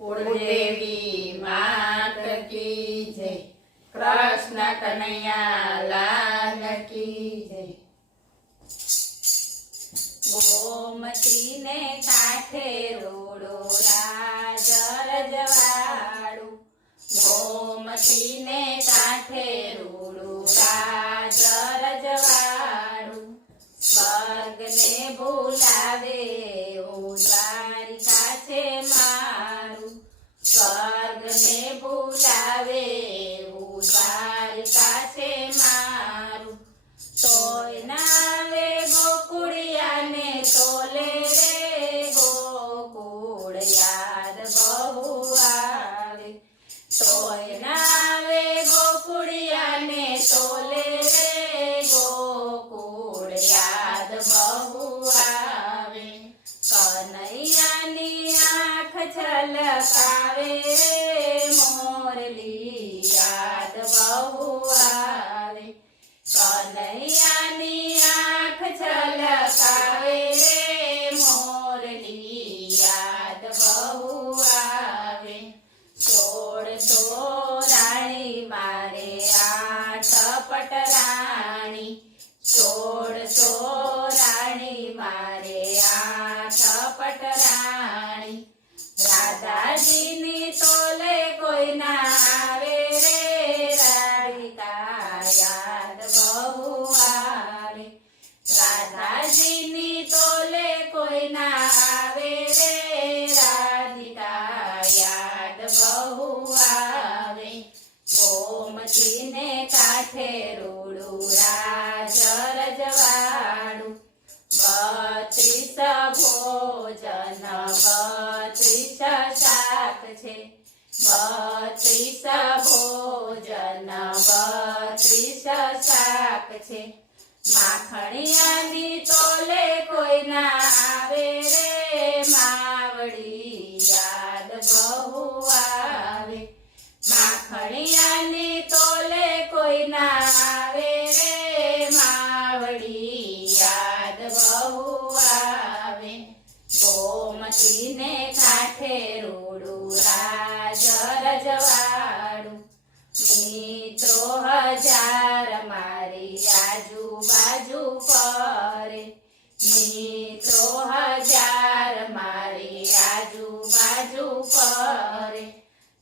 કુળદેવી માત કી જય, કૃષ્ણ કનૈયા લાલ કી જય। ગોમતી ને કાંઠે રોડો રાજ રજવાડું, ગોમતી ને કાંઠે રોડો રાજ રજવાડું, સ્વર્ગ ને ભૂલાવે ઓ દ્વારિકા છે મારું, સ્વર્ગ ને ભૂલાવે ઓ દ્વારિકા છે મારું, તોય નાવે ગોકુળિયાને તોલે રે ગોકુળ યાદ બહુ આવે, તોય નાવે ગોકુળિયાને તોલે રે ગોકુળ યાદ બહુ આવે, કનૈયાની આંખ છલકાવે રે મોરલી યાદ બહુ આવે, કનૈયાની આંખ છલકાવે રે મોરલી યાદ બહુ આવે, 16 રાણી મારે 8 પટરાણી, 16 રાણી મારે 8 પટરાણી, રાધાજીની તોલે કોઈ ના આવે રે રાધિકા યાદ બહુ આવે, રાધાજીની તોલે કોઈ ના આવે રે રાધિકા યાદ બહુ આવે, ગોમતીને કાંઠે રોડું રાજ રજવાડું, 32 ભોજન 32 શાક છે, 32 ભોજન 32 શાક છે, માખણિયાની તોલે કોઈ ના આવે રે માવડી યાદ બહુ આવે, માખણિયાની તોલે કોઈ ના આવે રે માવડી યાદ બહુ આવે, ગોમતીને કાંઠે રોડું રાજ રજવાડું, મિત્રો 1000 મારી આજુબાજુ ફરે, મિત્રો 1000 મારી આજુબાજુ ફરે,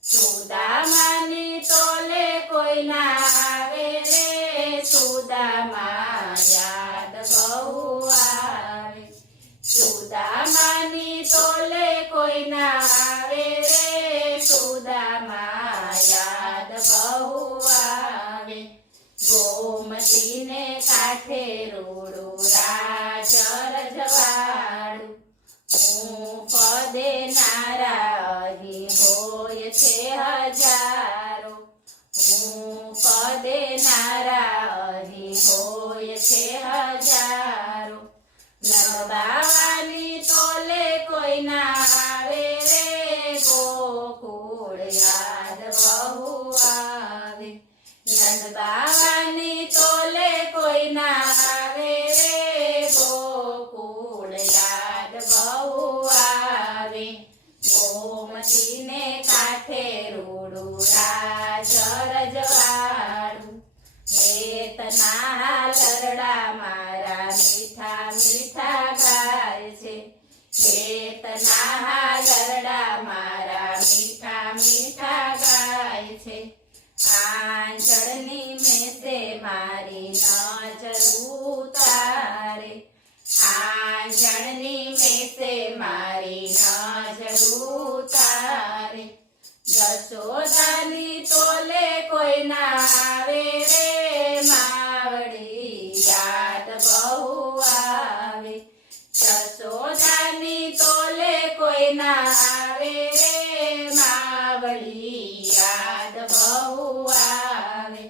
સુદામાની તોલે કોઈ ના આવે રે સુદામા યાદ બહુ આવે, સુદામાની તોલે કોઈ ના આવે રે સુદામા યાદ બહુ આવે, ગોમતીને કાંઠે રોડું રાજ રજવાડું, હૂંફ દેનારા અહીં હોય છે હજારો, હૂંફ દેનારા અહીં હોય છે હજારો, નરબાવાની તોલે કોઈ ના આવે રે ગોકુળ યાદ બહુ આવે, નંદબાવાની તોલે કોઈ ના આવે રે ગોકુળ યાદ બહુ આવે, ગોમતીને કાંઠે રોડું રાજ રજવાડું, હેતના લરડા મારા મીઠા મીઠા ગાય છે, હેતના લરડા મારા મીઠા મીઠા ગાય છે, આંચળની મેસે મારી નજર ઉતારે, આંચળની મેસે મારી નજર ઉતારે, જશોદાની તોલે કોઈ ના આવે રે માવડી યાદ બહુ આવે, જશોદાની તોલે કોઈ ના આવે રે માવડી યાદ બહુ આવે,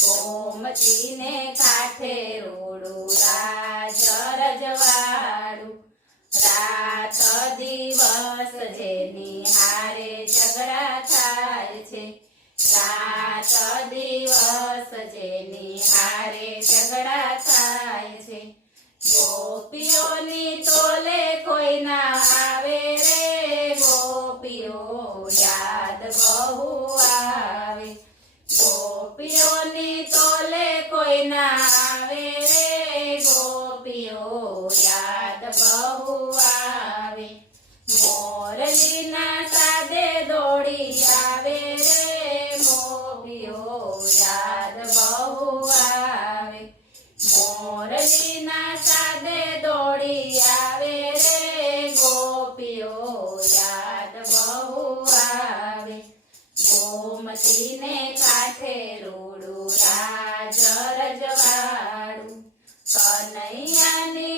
ગોમતીને કાંઠે રોડું રાજ રજવાડું, રાત દિવસ જેની હારે ઝઘડા થાય છે, રાત દિવસ જેની હારે ઝઘડા થાય છે, ગોપીઓની તોલે કોઈ ના આવે રે ગોપીઓ બહુ આવે મોરલીના સાદે દોડી આવે રે ગોપીઓ યાદ બહુ આવે મોરલીના સાદે દોડી આવે રે ગોપીઓ યાદ બહુ આવે ગોમતીને કાંઠે રૂડું રાજ રજવાડું કનૈયાની